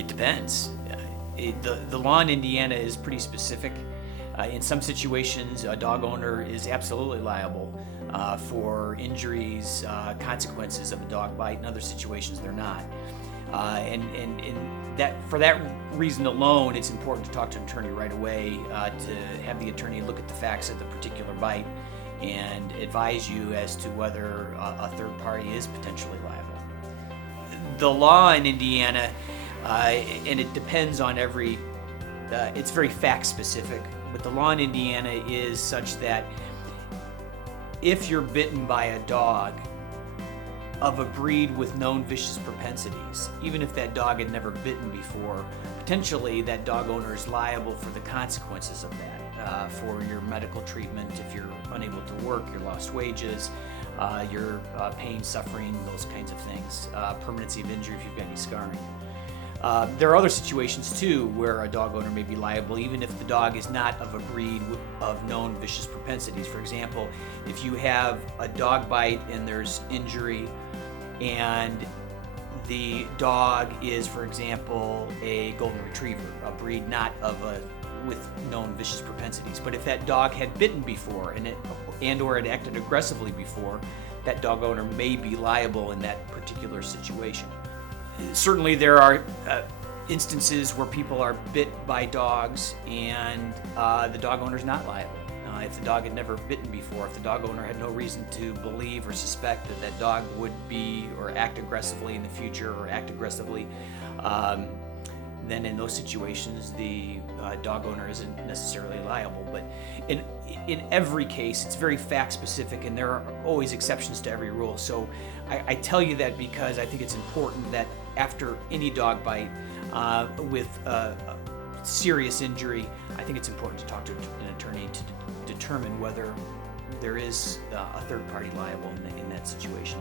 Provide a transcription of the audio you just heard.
It depends. The law in Indiana is pretty specific. In some situations, a dog owner is absolutely liable for injuries, consequences of a dog bite. In other situations, they're not. And that for that reason alone, it's important to talk to an attorney right away to have the attorney look at the facts of the particular bite and advise you as to whether a third party is potentially liable. The law in Indiana, and it depends on it's very fact specific, but the law in Indiana is such that if you're bitten by a dog of a breed with known vicious propensities, even if that dog had never bitten before, potentially that dog owner is liable for the consequences of that, for your medical treatment if you're unable to work, your lost wages, your pain, suffering, those kinds of things, permanency of injury if you've got any scarring. There are other situations too where a dog owner may be liable even if the dog is not of a breed of known vicious propensities. For example, if you have a dog bite and there's injury and the dog is, for example, a golden retriever, a breed not with known vicious propensities. But if that dog had bitten before or had acted aggressively before, that dog owner may be liable in that particular situation. Certainly there are instances where people are bit by dogs and the dog owner is not liable. If the dog had never bitten before, if the dog owner had no reason to believe or suspect that that dog would be or act aggressively in the future or act aggressively, then in those situations the dog owner isn't necessarily liable. But in every case, it's very fact specific, and there are always exceptions to every rule. So I tell you that because I think it's important that after any dog bite with serious injury, I think it's important to talk to an attorney to determine whether there is a third party liable in that situation.